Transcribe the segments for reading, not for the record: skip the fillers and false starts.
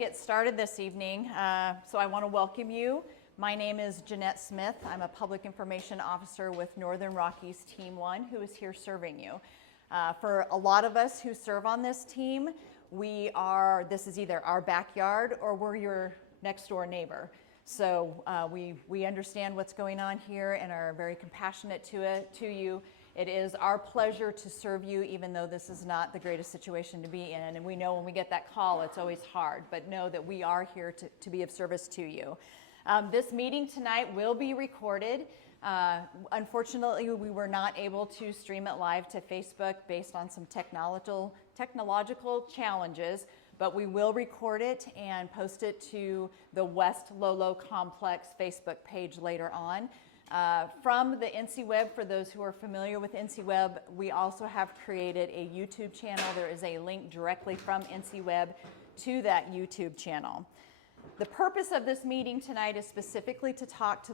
Get started this evening, so I want to welcome you. My name is Jeanette Smith. I'm a Public Information Officer with Northern Rockies Team 1 who is here serving you. For a lot of us who serve on this team, this is either our backyard or we're your next door neighbor. So we understand what's going on here and are very compassionate to you. It is our pleasure to serve you, even though this is not the greatest situation to be in. And we know when we get that call, it's always hard, but know that we are here to be of service to you. This meeting tonight will be recorded. Unfortunately, we were not able to stream it live to Facebook based on some technological challenges, but we will record it and post it to the West Lolo Complex Facebook page later on. From the NCWeb, for those who are familiar with NCWeb, we also have created a YouTube channel. There is a link directly from NCWeb to that YouTube channel. The purpose of this meeting tonight is specifically to talk to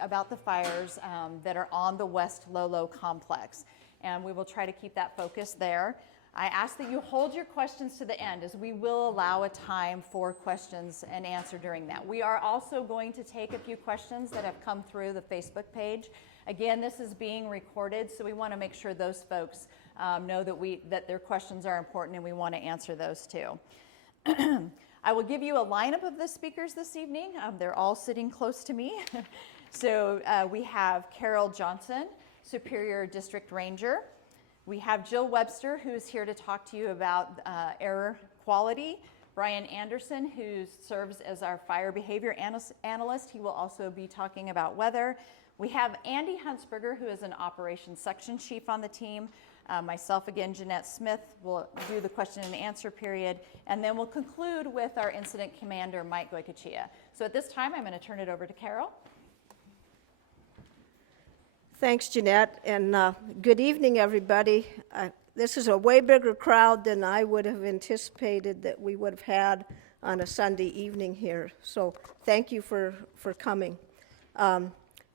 about the fires that are on the West Lolo Complex, and we will try to keep that focus there. I ask that you hold your questions to the end, as we will allow a time for questions and answer during that. We are also going to take a few questions that have come through the Facebook page. Again, this is being recorded, so we want to make sure those folks know that their questions are important and we want to answer those too. I will give you a lineup of the speakers this evening. They're all sitting close to me. So we have Carol Johnson, Superior District Ranger. We have Jill Webster, who is here to talk to you about air quality. Brian Anderson, who serves as our fire behavior analyst. He will also be talking about weather. We have Andy Huntsberger, who is an operations section chief on the team. Myself, again, Jeanette Smith, will do the question and answer period. And then we'll conclude with our incident commander, Mike Goycochea. So at this time, I'm going to turn it over to Carol. Thanks, Jeanette, and good evening, everybody. This is a way bigger crowd than I would have anticipated that we would have had on a Sunday evening here, so thank you for coming.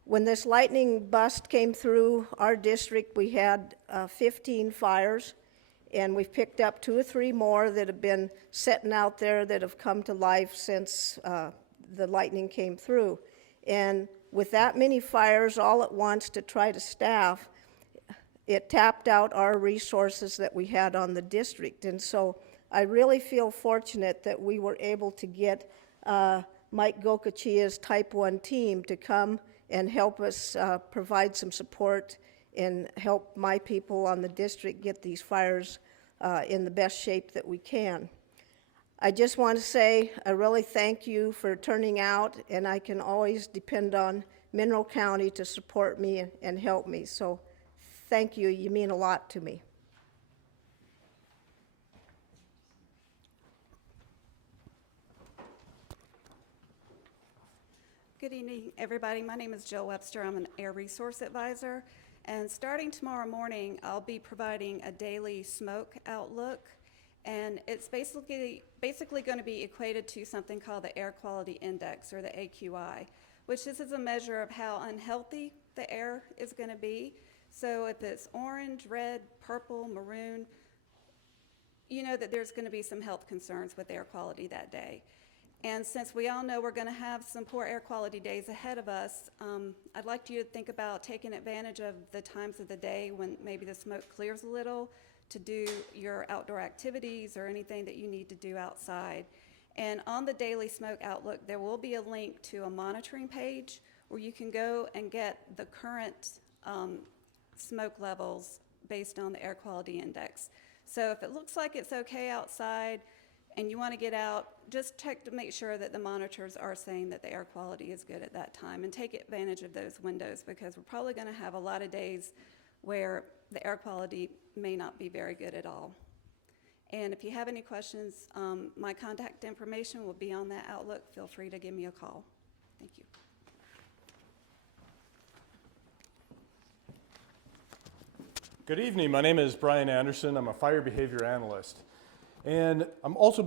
When this lightning bust came through our district, we had 15 fires, and we've picked up 2 or 3 more that have been sitting out there that have come to life since the lightning came through. And with that many fires all at once to try to staff, it tapped out our resources that we had on the district. And so I really feel fortunate that we were able to get Mike Goycochea's Type 1 team to come and help us provide some support and help my people on the district get these fires in the best shape that we can. I just want to say I really thank you for turning out, and I can always depend on Mineral County to support me and help me. So thank you. You mean a lot to me. Good evening, everybody. My name is Jill Webster. I'm an Air Resource Advisor. And starting tomorrow morning, I'll be providing a daily smoke outlook. And it's basically going to be equated to something called the Air Quality Index, or the AQI, which this is a measure of how unhealthy the air is going to be. So if it's orange, red, purple, maroon, you know that there's going to be some health concerns with air quality that day. And since we all know we're going to have some poor air quality days ahead of us, I'd like you to think about taking advantage of the times of the day when maybe the smoke clears a little, to do your outdoor activities or anything that you need to do outside. And on the Daily Smoke Outlook, there will be a link to a monitoring page where you can go and get the current smoke levels based on the Air Quality Index. So if it looks like it's okay outside and you want to get out, just check to make sure that the monitors are saying that the air quality is good at that time, and take advantage of those windows, because we're probably going to have a lot of days where the air quality may not be very good at all. And if you have any questions, my contact information will be on that Outlook. Feel free to give me a call. Thank you. Good evening. My name is Brian Anderson. I'm a fire behavior analyst. And I'm also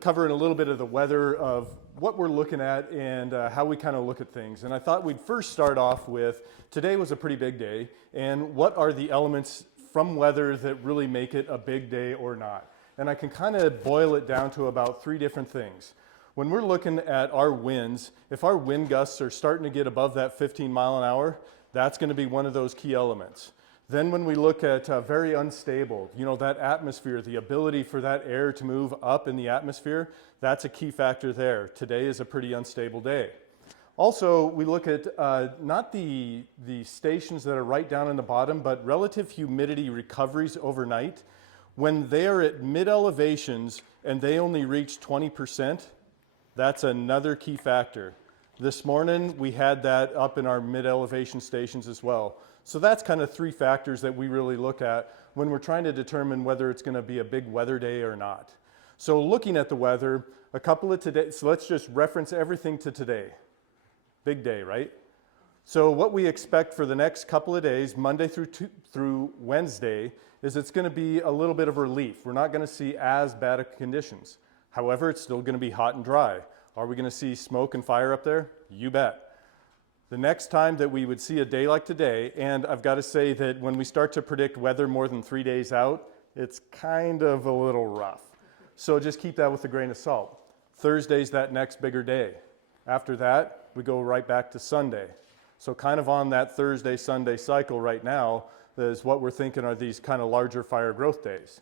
covering a little bit of the weather of what we're looking at and how we kind of look at things. And I thought we'd first start off with, today was a pretty big day, and what are the elements from weather that really make it a big day or not. and I can kind of boil it down to about 3 different things. When we're looking at our winds, if our wind gusts are starting to get above that 15 mile an hour, that's going to be one of those key elements. Then when we look at very unstable, that atmosphere, the ability for that air to move up in the atmosphere, that's a key factor there. Today is a pretty unstable day. Also, we look at not the stations that are right down in the bottom, but relative humidity recoveries overnight. When they are at mid-elevations and they only reach 20%, that's another key factor. This morning, we had that up in our mid-elevation stations as well. So that's kind of 3 factors that we really look at when we're trying to determine whether it's going to be a big weather day or not. So looking at the weather, a couple of today, so let's just reference everything to today. Big day, right? So what we expect for the next couple of days, Monday through Wednesday, is it's going to be a little bit of relief. We're not going to see as bad of conditions. However, it's still going to be hot and dry. Are we going to see smoke and fire up there? You bet. The next time that we would see a day like today, and I've got to say that when we start to predict weather more than 3 days out, it's kind of a little rough. So just keep that with a grain of salt. Thursday's that next bigger day. After that, we go right back to Sunday. So kind of on that Thursday, Sunday cycle right now is what we're thinking are these kind of larger fire growth days.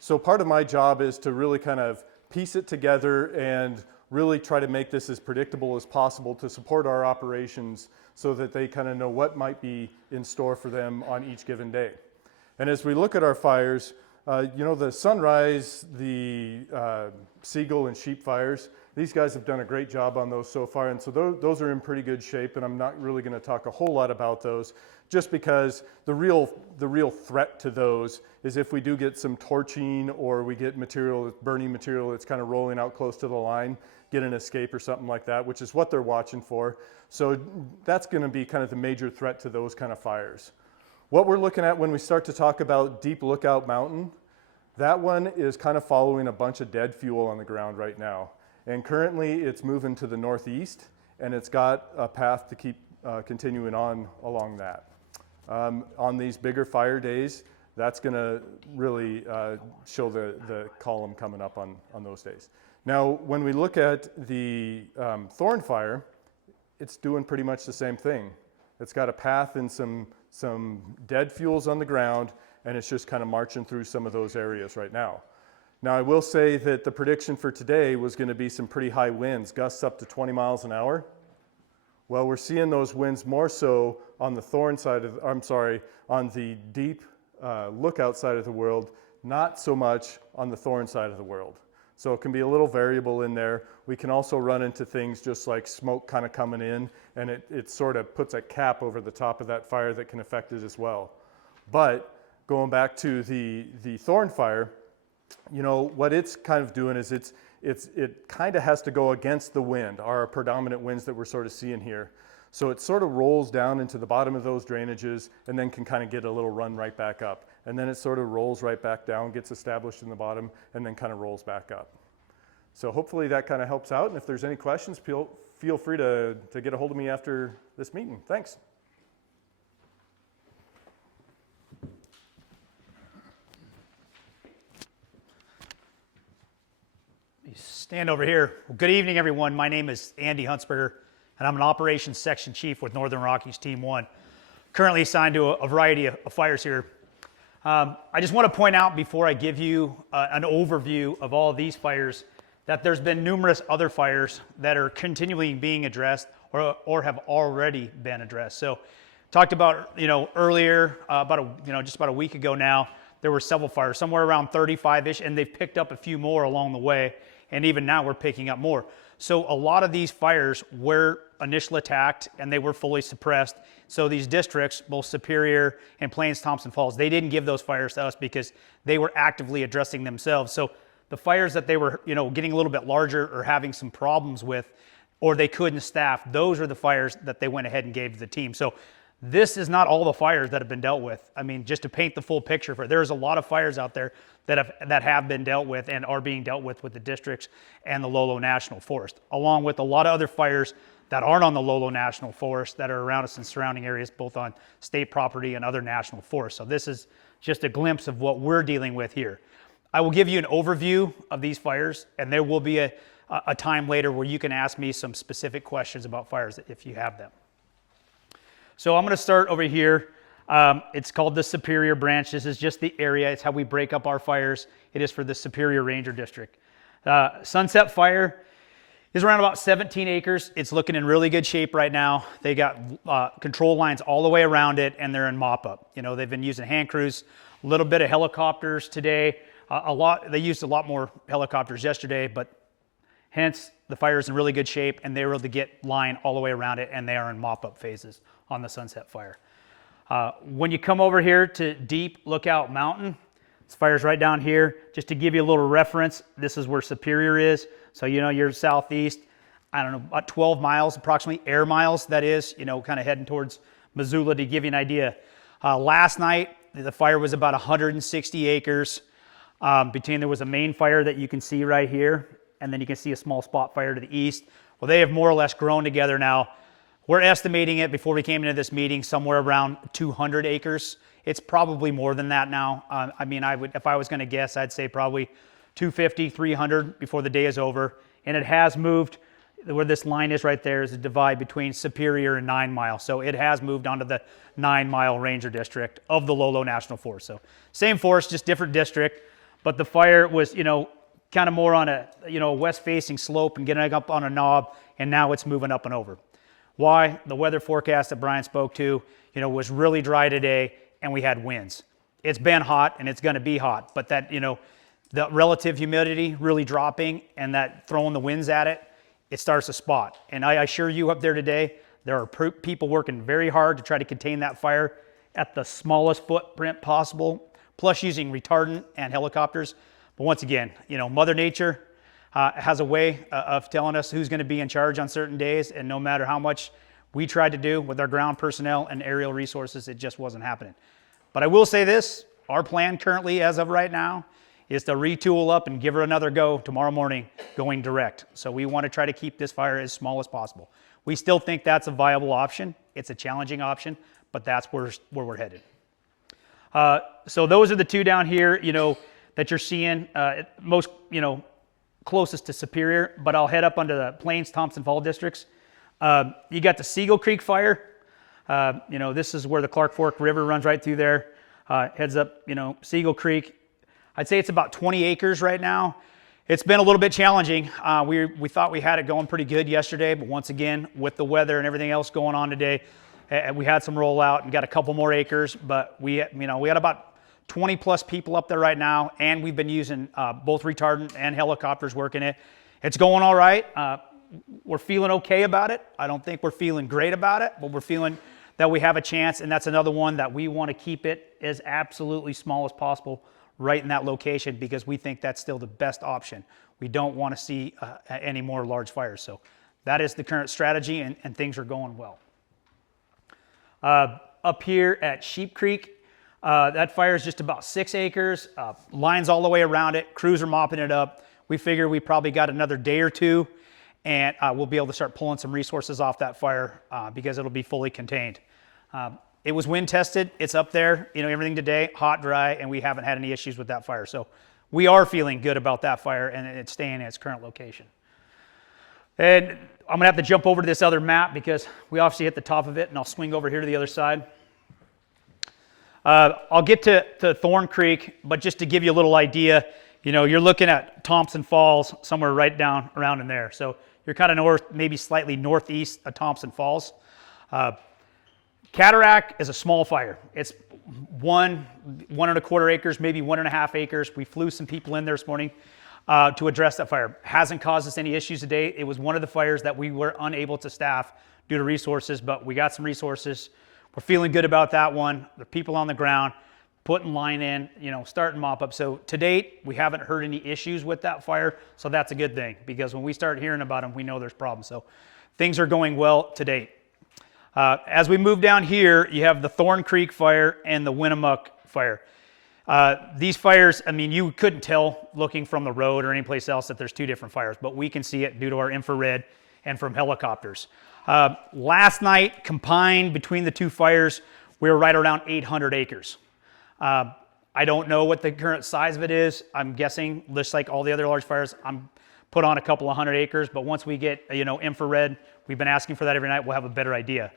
So part of my job is to really kind of piece it together and really try to make this as predictable as possible to support our operations so that they kind of know what might be in store for them on each given day. And as we look at our fires, the Sunrise, the Seagull and Sheep fires, these guys have done a great job on those so far, and so those are in pretty good shape, and I'm not really going to talk a whole lot about those, just because the real threat to those is if we do get some torching or we get burning material that's kind of rolling out close to the line, get an escape or something like that, which is what they're watching for. So that's going to be kind of the major threat to those kind of fires. What we're looking at when we start to talk about Deep Lookout Mountain, that one is kind of following a bunch of dead fuel on the ground right now. And currently it's moving to the northeast, and it's got a path to keep continuing on along that. On these bigger fire days, that's going to really show the column coming up on those days. Now, when we look at the thorn fire, it's doing pretty much the same thing. It's got a path and some dead fuels on the ground, and it's just kind of marching through some of those areas right now. Now, I will say that the prediction for today was going to be some pretty high winds, gusts up to 20 miles an hour. Well, we're seeing those winds more so on the on the Deep Lookout side of the world, not so much on the thorn side of the world. So it can be a little variable in there. We can also run into things just like smoke kind of coming in, and it sort of puts a cap over the top of that fire that can affect it as well. But going back to the thorn fire, what it's kind of doing is it kind of has to go against the wind, our predominant winds that we're sort of seeing here. So it sort of rolls down into the bottom of those drainages and then can kind of get a little run right back up. And then it sort of rolls right back down, gets established in the bottom, and then kind of rolls back up. So hopefully that kind of helps out. And if there's any questions, feel free to get a hold of me after this meeting. Thanks. Stand over here. Well, good evening, everyone. My name is Andy Huntsberger, and I'm an operations section chief with Northern Rockies Team 1. Currently assigned to a variety of fires here. I just want to point out before I give you an overview of all of these fires that there's been numerous other fires that are continually being addressed or have already been addressed. So talked about, earlier, just about a week ago now, there were several fires, somewhere around 35-ish, and they've picked up a few more along the way. And even now we're picking up more. So a lot of these fires were initially attacked and they were fully suppressed. So these districts, both Superior and Plains Thompson Falls, they didn't give those fires to us because they were actively addressing themselves. So the fires that they were, getting a little bit larger or having some problems with, or they couldn't staff, those are the fires that they went ahead and gave to the team. So this is not all the fires that have been dealt with. I mean, just to paint the full picture, there's a lot of fires out there that have been dealt with and are being dealt with the districts and the Lolo National Forest, along with a lot of other fires that aren't on the Lolo National Forest that are around us in surrounding areas, both on state property and other national forests. So this is just a glimpse of what we're dealing with here. I will give you an overview of these fires, and there will be a time later where you can ask me some specific questions about fires if you have them. So I'm going to start over here. It's called the Superior Branch. This is just the area. It's how we break up our fires. It is for the Superior Ranger District. Sunset Fire is around about 17 acres. It's looking in really good shape right now. They got control lines all the way around it, and they're in mop-up. You know, they've been using hand crews, a little bit of helicopters today. They used a lot more helicopters yesterday, but hence the fire is in really good shape, and they were able to get line all the way around it, and they are in mop-up phases on the Sunset Fire. When you come over here to Deep Lookout Mountain, this fire's right down here. Just to give you a little reference, this is where Superior is. So, you know, you're southeast, I don't know, about 12 miles, approximately air miles, that is, you know, kind of heading towards Missoula to give you an idea. Last night, the fire was about 160 acres. There was a main fire that you can see right here, and then you can see a small spot fire to the east. Well, they have more or less grown together now. We're estimating it before we came into this meeting somewhere around 200 acres. It's probably more than that now. I mean, if I was going to guess, I'd say probably 250, 300 before the day is over. And it has moved, where this line is right there is a divide between Superior and 9 Mile. So it has moved onto the 9 Mile Ranger District of the Lolo National Forest. So same forest, just different district. But the fire was, you know, kind of more on a, you know, west-facing slope and getting up on a knob, and now it's moving up and over. Why? The weather forecast that Brian spoke to, you know, was really dry today, and we had winds. It's been hot, and it's going to be hot, but that, you know, the relative humidity really dropping and that throwing the winds at it, it starts to spot. And I assure you up there today, there are people working very hard to try to contain that fire at the smallest footprint possible, plus using retardant and helicopters. But once again, you know, Mother Nature has a way of telling us who's going to be in charge on certain days, and no matter how much we tried to do with our ground personnel and aerial resources, it just wasn't happening. But I will say this, our plan currently, as of right now, is to retool up and give her another go tomorrow morning going direct. So we want to try to keep this fire as small as possible. We still think that's a viable option. It's a challenging option, but that's where we're headed. So those are the two down here, you know, that you're seeing most, you know, closest to Superior, but I'll head up onto the Plains Thompson Fall districts. You got the Siegel Creek fire. You know, this is where the Clark Fork River runs right through there. Heads up, you know, Siegel Creek. I'd say it's about 20 acres right now. It's been a little bit challenging. We thought we had it going pretty good yesterday, but once again, with the weather and everything else going on today, we had some rollout and got a couple more acres, but we had about 20 plus people up there right now, and we've been using both retardant and helicopters working it. It's going all right. We're feeling okay about it. I don't think we're feeling great about it, but we're feeling that we have a chance, and that's another one that we want to keep it as absolutely small as possible right in that location, because we think that's still the best option. We don't want to see any more large fires. So that is the current strategy, and things are going well. Up here at Sheep Creek, that fire is just about 6 acres, lines all the way around it, crews are mopping it up. We figure we probably got another day or two, and we'll be able to start pulling some resources off that fire because it'll be fully contained. It was wind tested, it's up there, you know, everything today, hot, dry, and we haven't had any issues with that fire. So we are feeling good about that fire, and it's staying in its current location. And I'm gonna have to jump over to this other map because we obviously hit the top of it, and I'll swing over here to the other side. I'll get to Thorn Creek, but just to give you a little idea, you know, you're looking at Thompson Falls, somewhere right down around in there. So you're kind of north, maybe slightly northeast of Thompson Falls. Cataract is a small fire. It's 1.25 acres, maybe 1.5 acres. We flew some people in there this morning to address that fire. Hasn't caused us any issues today. It was one of the fires that we were unable to staff due to resources, but we got some resources. We're feeling good about that one. The people on the ground, putting line in, you know, starting mop up. So to date, we haven't heard any issues with that fire. So that's a good thing, because when we start hearing about them, we know there's problems. So things are going well to date. As we move down here, you have the Thorn Creek fire and the Winnemuck fire. These fires, I mean, you couldn't tell looking from the road or anyplace else that there's two different fires, but we can see it due to our infrared and from helicopters. Last night, combined between the two fires, we were right around 800 acres. I I don't know what the current size of it is. I'm guessing, just like all the other large fires, I'm put on a couple of 100 acres, but once we get, infrared, we've been asking for that every night, we'll have a better idea.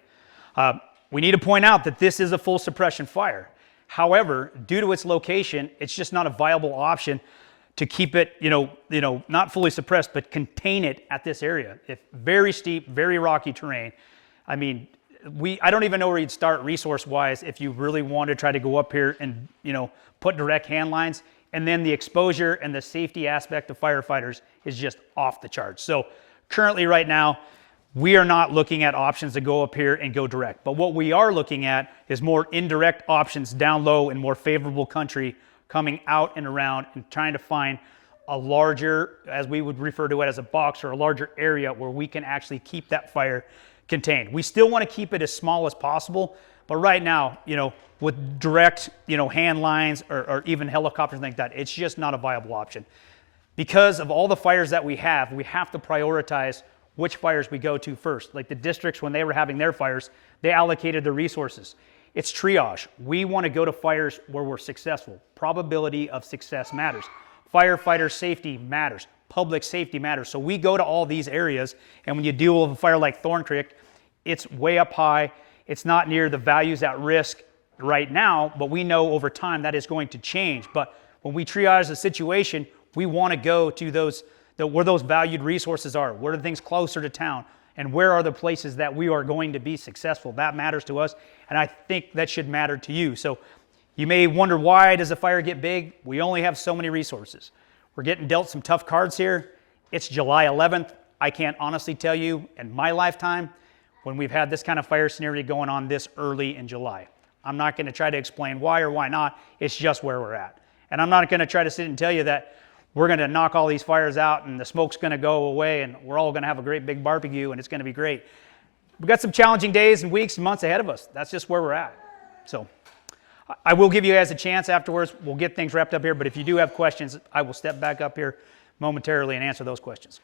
We need to point out that this is a full suppression fire. However, due to its location, it's just not a viable option to keep it, not fully suppressed, but contain it at this area. It's very steep, very rocky terrain. I mean, I don't even know where you'd start resource-wise if you really want to try to go up here and, put direct hand lines. And then the exposure and the safety aspect of firefighters is just off the charts. So currently right now, we are not looking at options to go up here and go direct. But what we are looking at is more indirect options down low in more favorable country coming out and around and trying to find a larger, as we would refer to it as a box, or a larger area where we can actually keep that fire contained. We still want to keep it as small as possible, but right now, with direct, hand lines or even helicopters and things like that, it's just not a viable option. Because of all the fires that we have to prioritize which fires we go to first. Like the districts, when they were having their fires, they allocated the resources. It's triage. We want to go to fires where we're successful. Probability of success matters. Firefighter safety matters. Public safety matters. So we go to all these areas, and when you deal with a fire like Thorn Creek, it's way up high. It's not near the values at risk right now, but we know over time that is going to change. But when we triage the situation, we want to go to those where those valued resources are. Where are the things closer to town? And where are the places that we are going to be successful? That matters to us, and I think that should matter to you. So you may wonder, why does a fire get big? We only have so many resources. We're getting dealt some tough cards here. It's July 11th. I can't honestly tell you in my lifetime when we've had this kind of fire scenario going on this early in July. I'm not going to try to explain why or why not. It's just where we're at. And I'm not going to try to sit and tell you that we're going to knock all these fires out and the smoke's going to go away and we're all going to have a great big barbecue and it's going to be great. We've got some challenging days and weeks and months ahead of us. That's just where we're at. So I will give you guys a chance afterwards. We'll get things wrapped up here, but if you do have questions, I will step back up here momentarily and answer those questions.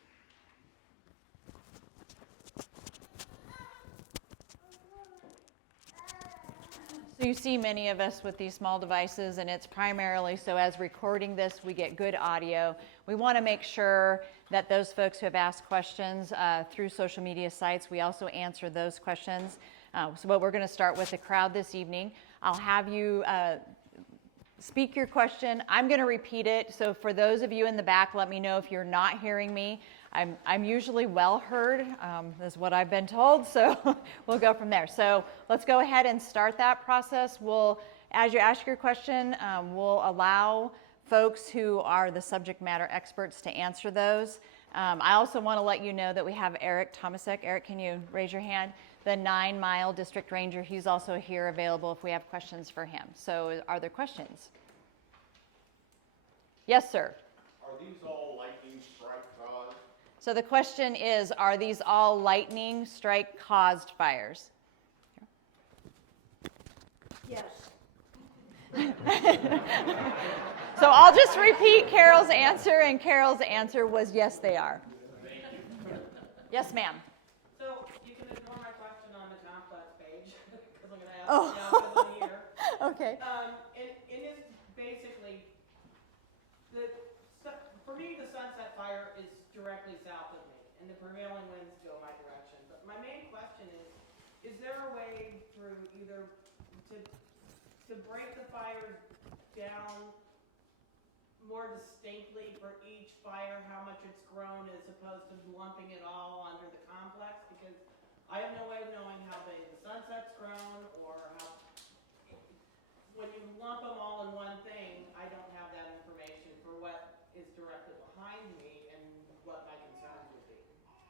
So you see many of us with these small devices, and it's primarily so as recording this, we get good audio. We want to make sure that those folks who have asked questions through social media sites, we also answer those questions. So we're going to start with the crowd this evening. I'll have you speak your question. I'm going to repeat it. So for those of you in the back, let me know if you're not hearing me. I'm usually well heard, is what I've been told, so we'll go from there. So let's go ahead and start that process. As you ask your question, we'll allow folks who are the subject matter experts to answer those. I also want to let you know that we have Eric Tomasek. Eric, can you raise your hand? The 9 Mile District Ranger. He's also here available if we have questions for him. So are there questions? Yes, sir. Are these all lightning strike caused? So the question is, are these all lightning strike caused fires? Yes. So I'll just repeat Carol's answer, and Carol's answer was yes, they are. Yes, ma'am. So you can ignore my question on the complex page, because I'm going to ask it now because I'm here. Okay. And it's basically, for me, the Sunset Fire is directly south of me, and the prevailing winds go my direction. But my main question is there a way through either to break the fires down more distinctly for each fire, how much it's grown, as opposed to lumping it all under the complex? Because I have no way of knowing how big the Sunset's grown, or how, when you lump them all in one thing, I don't have that information for what is directly behind me and what my concerns would be.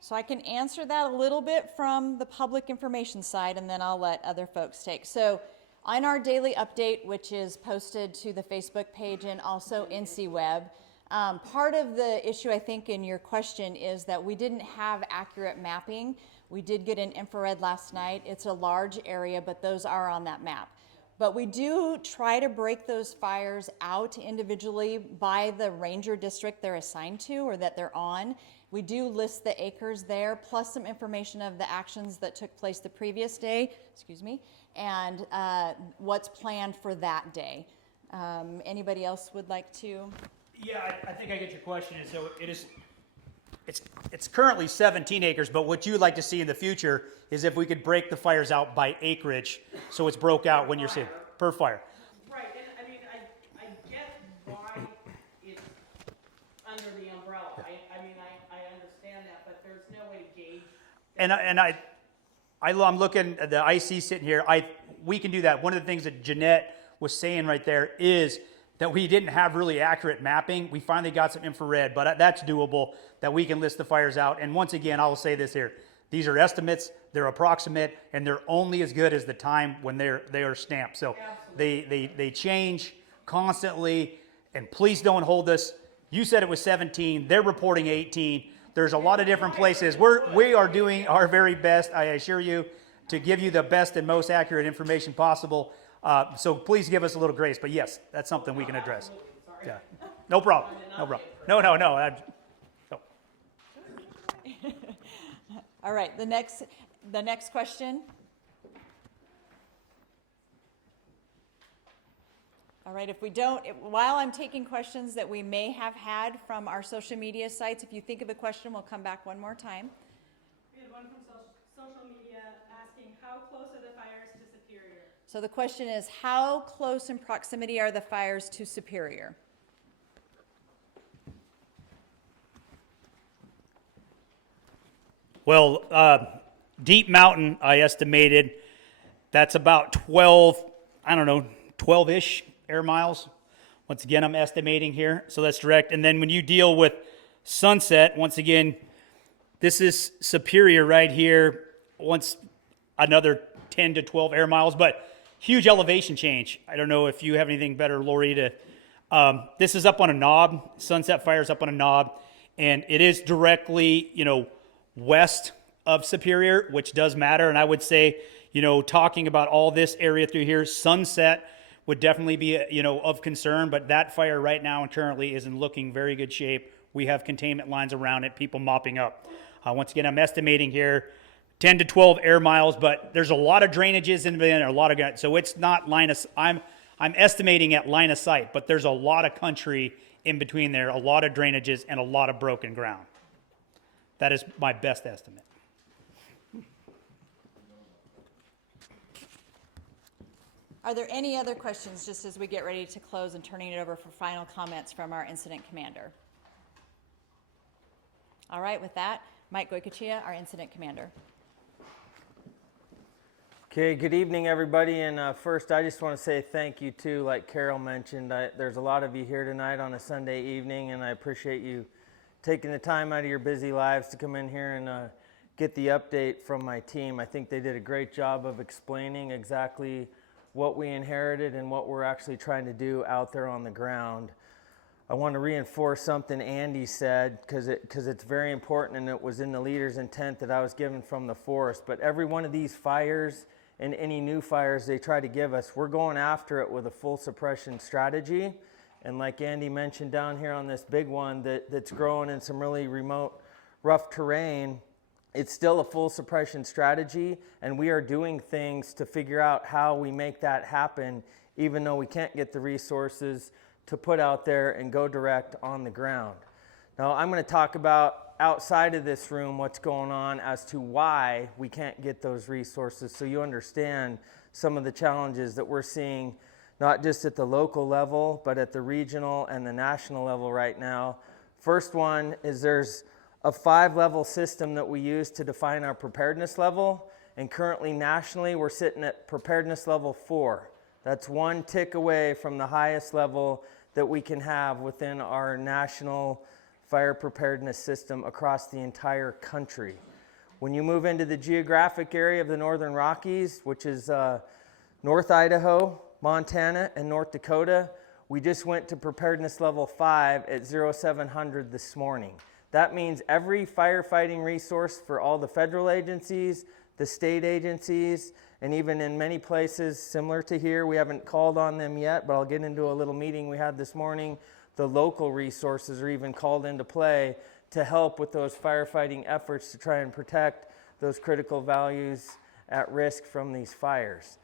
So I can answer that a little bit from the public information side, and then I'll let other folks take. So on our daily update, which is posted to the Facebook page and also NCWeb, part of the issue, I think, in your question is that we didn't have accurate mapping. We did get an infrared last night. It's a large area, but those are on that map. But we do try to break those fires out individually by the ranger district they're assigned to or that they're on. We do list the acres there, plus some information of the actions that took place the previous day, and what's planned for that day. Anybody else would like to? Yeah, I think I get your question. And so it's currently 17 acres, but what you'd like to see in the future is if we could break the fires out by acreage, so it's broke out when you're saying per fire. Right, and I mean, I get why it's under the umbrella. I mean, I understand that, but there's no way to gauge. I'm looking at the IC sitting here. We can do that. One of the things that Jeanette was saying right there is that we didn't have really accurate mapping. We finally got some infrared, but that's doable, that we can list the fires out. And once again, I will say this here. These are estimates, they're approximate, and they're only as good as the time when they are stamped. So they change constantly, and please don't hold us. You said it was 17, they're reporting 18. There's a lot of different places. We are doing our very best, I assure you, to give you the best and most accurate information possible. So please give us a little grace. But yes, that's something we can address. Yeah. No problem. No problem. No. No. All right, the next question. All right, while I'm taking questions that we may have had from our social media sites, if you think of a question, we'll come back one more time. We had one from social media asking, how close are the fires to Superior? So the question is, how close in proximity are the fires to Superior? Well, Deep Mountain, I estimated, that's about 12-ish air miles. Once again, I'm estimating here, so that's direct. And then when you deal with Sunset, once again, this is Superior right here, another 10 to 12 air miles, but huge elevation change. I don't know if you have anything better, Lori, this is up on a knob. Sunset Fire's up on a knob, and it is directly, west of Superior, which does matter. And I would say, talking about all this area through here, Sunset would definitely be, of concern, but that fire right now and currently is in looking very good shape. We have containment lines around it, people mopping up. Once again, I'm estimating here 10 to 12 air miles, but there's a lot of drainages in there, so it's not I'm estimating at line of sight, but there's a lot of country in between there, a lot of drainages and a lot of broken ground. That is my best estimate. Are there any other questions just as we get ready to close and turning it over for final comments from our incident commander? All right, with that, Mike Goycochea, our incident commander. Okay, good evening, everybody. And first, I just want to say thank you, too. Like Carol mentioned, there's a lot of you here tonight on a Sunday evening, and I appreciate you taking the time out of your busy lives to come in here and get the update from my team. I think they did a great job of explaining exactly what we inherited and what we're actually trying to do out there on the ground. I want to reinforce something Andy said because it's very important, and it was in the leader's intent that I was given from the forest. But every one of these fires and any new fires they try to give us, we're going after it with a full suppression strategy. And like Andy mentioned down here on this big one that's growing in some really remote, rough terrain, it's still a full suppression strategy, and we are doing things to figure out how we make that happen, even though we can't get the resources to put out there and go direct on the ground. Now, I'm going to talk about outside of this room what's going on as to why we can't get those resources, so you understand some of the challenges that we're seeing, not just at the local level, but at the regional and the national level right now. First one is there's a 5-level system that we use to define our preparedness level, and currently nationally we're sitting at preparedness level 4. That's one tick away from the highest level that we can have within our national fire preparedness system across the entire country. When you move into the geographic area of the Northern Rockies, which is North Idaho, Montana, and North Dakota, we just went to preparedness level 5 at 0700 this morning. That means every firefighting resource for all the federal agencies, the state agencies, and even in many places similar to here, we haven't called on them yet, but I'll get into a little meeting we had this morning. The local resources are even called into play to help with those firefighting efforts to try and protect those critical values at risk from these fires.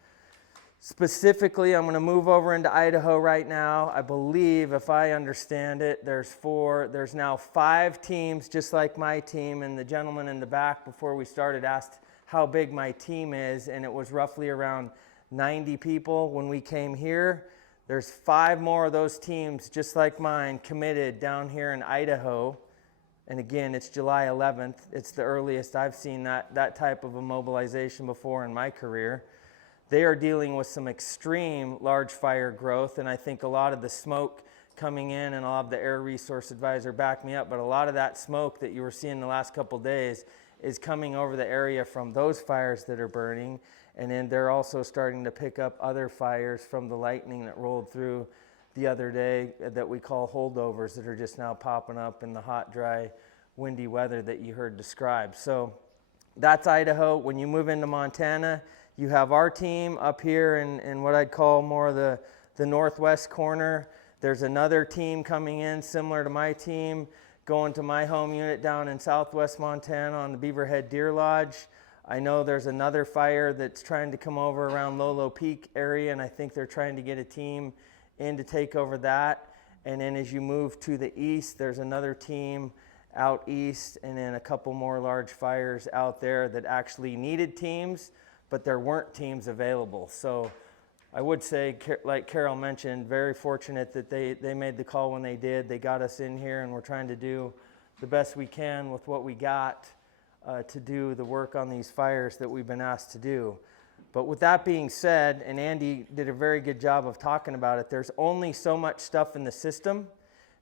Specifically, I'm going to move over into Idaho right now. I believe, if I understand it, there's now 5 teams just like my team, and the gentleman in the back before we started asked how big my team is, and it was roughly around 90 people when we came here. There's 5 more of those teams just like mine committed down here in Idaho. And again, it's July 11th. It's the earliest I've seen that type of a mobilization before in my career. They are dealing with some extreme large fire growth, and I think a lot of the smoke coming in, and I'll have the Air Resource Advisor back me up, but a lot of that smoke that you were seeing the last couple days is coming over the area from those fires that are burning, and then they're also starting to pick up other fires from the lightning that rolled through the other day that we call holdovers that are just now popping up in the hot, dry, windy weather that you heard described. So that's Idaho. When you move into Montana, you have our team up here in what I'd call more of the northwest corner. There's another team coming in similar to my team, going to my home unit down in southwest Montana on the Beaverhead Deer Lodge. I know there's another fire that's trying to come over around Lolo Peak area, and I think they're trying to get a team in to take over that. And then as you move to the east, there's another team out east, and then a couple more large fires out there that actually needed teams, but there weren't teams available. So I would say, like Carol mentioned, very fortunate that they made the call when they did. They got us in here, and we're trying to do the best we can with what we got to do the work on these fires that we've been asked to do. But with that being said, and Andy did a very good job of talking about it, there's only so much stuff in the system.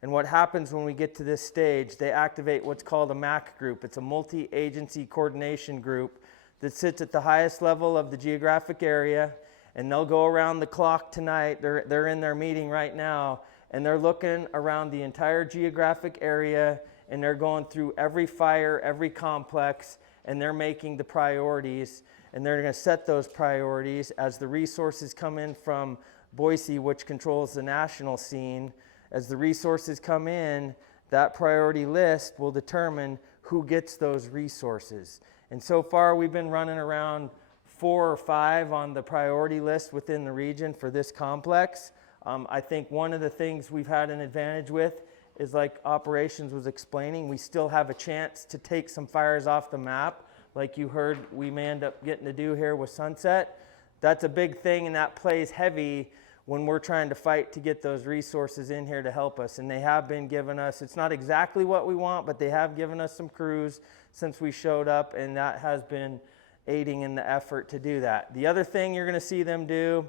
And what happens when we get to this stage, they activate what's called a MAC group. It's a multi-agency coordination group that sits at the highest level of the geographic area, and they'll go around the clock tonight. They're in their meeting right now, and they're looking around the entire geographic area, and they're going through every fire, every complex, and they're making the priorities, and they're going to set those priorities as the resources come in from Boise, which controls the national scene. As the resources come in, that priority list will determine who gets those resources. And so far, we've been running around 4 or 5 on the priority list within the region for this complex. I think one of the things we've had an advantage with is, like Operations was explaining, we still have a chance to take some fires off the map, like you heard we may end up getting to do here with Sunset. That's a big thing, and that plays heavy when we're trying to fight to get those resources in here to help us. And they have been giving us, it's not exactly what we want, but they have given us some crews since we showed up, and that has been aiding in the effort to do that. The other thing you're going to see them do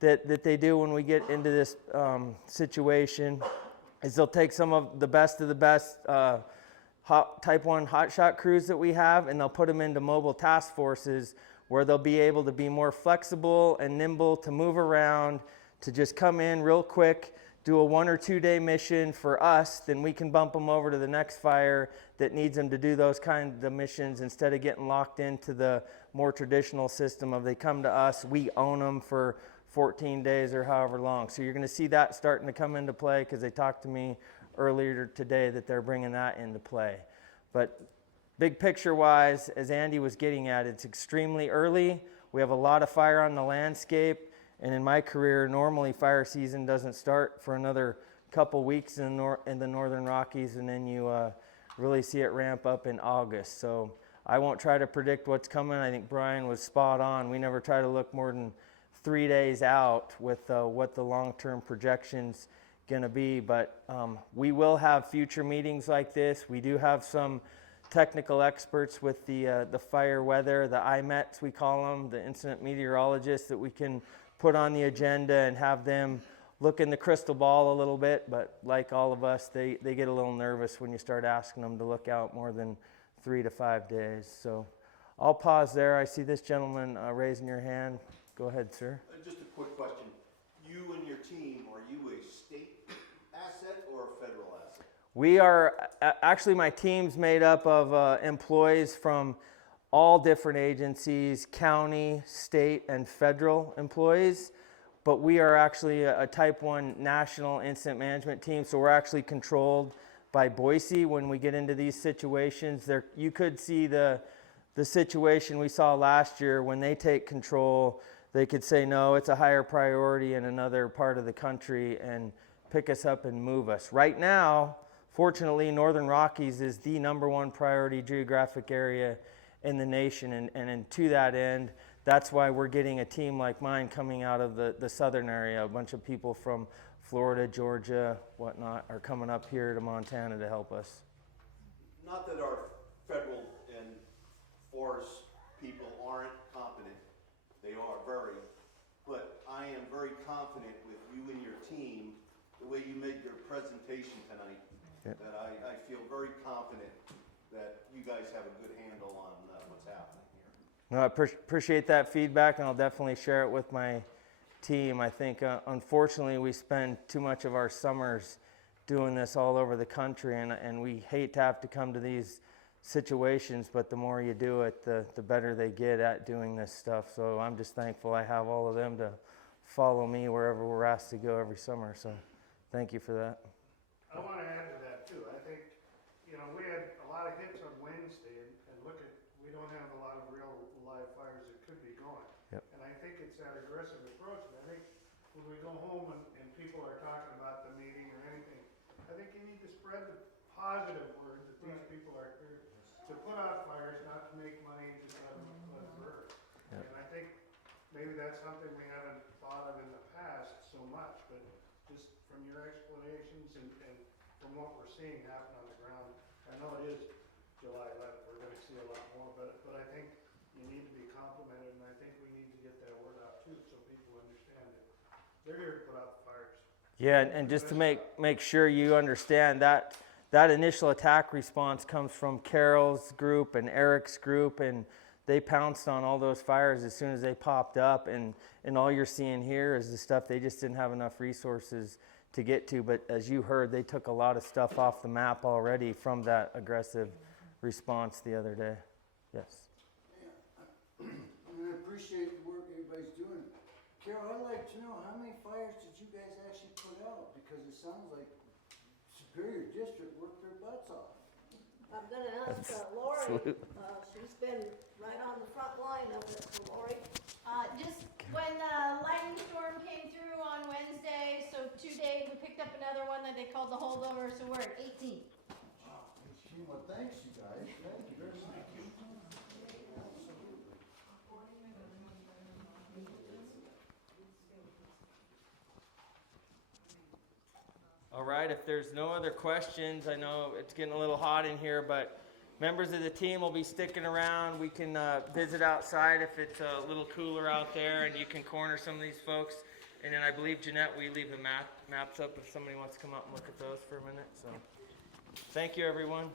that they do when we get into this situation is they'll take some of the best Type 1 hotshot crews that we have, and they'll put them into mobile task forces where they'll be able to be more flexible and nimble to move around, to just come in real quick, do a 1 or 2 day mission for us, then we can bump them over to the next fire that needs them to do those kinds of missions instead of getting locked into the more traditional system of they come to us, we own them for 14 days or however long. So you're going to see that starting to come into play because they talked to me earlier today that they're bringing that into play. But big picture wise, as Andy was getting at, it's extremely early. We have a lot of fire on the landscape. And in my career, normally fire season doesn't start for another couple weeks in the Northern Rockies, and then you really see it ramp up in August. So I won't try to predict what's coming. I think Brian was spot on. We never try to look more than 3 days out with what the long-term projection's going to be. But we will have future meetings like this. We do have some technical experts with the fire weather, the IMETs we call them, the incident meteorologists that we can put on the agenda and have them look in the crystal ball a little bit. But like all of us, they get a little nervous when you start asking them to look out more than 3 to 5 days. So I'll pause there. I see this gentleman raising your hand. Go ahead, sir. Just a quick question. You and your team, are you a state asset or a federal asset? We are, actually my team's made up of employees from all different agencies, county, state, and federal employees. But we are actually a Type 1 national incident management team, so we're actually controlled by Boise when we get into these situations. There, you could see the situation we saw last year when they take control. they could say, no, it's a higher priority in another part of the country and pick us up and move us. Right now, fortunately, Northern Rockies is the #1 priority geographic area in the nation. And to that end, that's why we're getting a team like mine coming out of the southern area. A bunch of people from Florida, Georgia, whatnot, are coming up here to Montana to help us. Not that our federal and forest people aren't competent, they are very, but I am very confident with you and your team, the way you made your presentation tonight, that I feel very confident that you guys have a good handle on what's happening here. No, I appreciate that feedback, and I'll definitely share it with my team. I think, unfortunately, we spend too much of our summers doing this all over the country, and we hate to have to come to these situations, but the more you do it, the better they get at doing this stuff. So I'm just thankful I have all of them to follow me wherever we're asked to go every summer. So thank you for that. I want to add to that too. I think, we had a lot of hits on Wednesday, and look at, we don't have a lot of real live fires that could be going. Yep. And I think it's that aggressive approach. And I think when we go home and people are talking about the meeting or anything, I think you need to spread the positive word that these people are here to put out fires, not to make money, just let them burn. Yep. And I think maybe that's something we haven't thought of in the past so much, but just from your explanations and from what we're seeing happen on the ground, I know it is July 11th, we're gonna see a lot more, but I think you need to be complimented, and I think we need to get that word out too, so people understand that they're here to put out the fires. Yeah, and just to make sure you understand that initial attack response comes from Carol's group and Eric's group, and they pounced on all those fires as soon as they popped up, and all you're seeing here is the stuff they just didn't have enough resources to get to. But as you heard, they took a lot of stuff off the map already from that aggressive response the other day. Yes. Yeah. I appreciate the work everybody's doing. Carol, I'd like to know, how many fires did you guys actually put out? Because it sounds like Superior District worked their butts off. I'm gonna ask Lori, she's been right on the front line of it, so Lori. Just when the lightning storm came through on Wednesday, so 2 days, we picked up another one that they called the holdover, so we're at 18. Well, thanks, you guys. Thank you very much. All right, if there's no other questions, I know it's getting a little hot in here, but members of the team will be sticking around. We can visit outside if it's a little cooler out there, and you can corner some of these folks. And then I believe, Jeanette, we leave the maps up if somebody wants to come up and look at those for a minute. So thank you, everyone.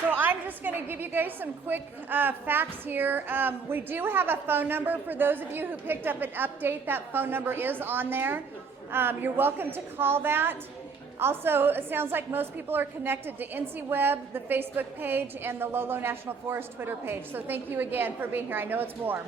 So I'm just going to give you guys some quick facts here. We do have a phone number for those of you who picked up an update. That phone number is on there. You're welcome to call that. Also, it sounds like most people are connected to NCWeb, the Facebook page, and the Lolo National Forest Twitter page. So thank you again for being here. I know it's warm.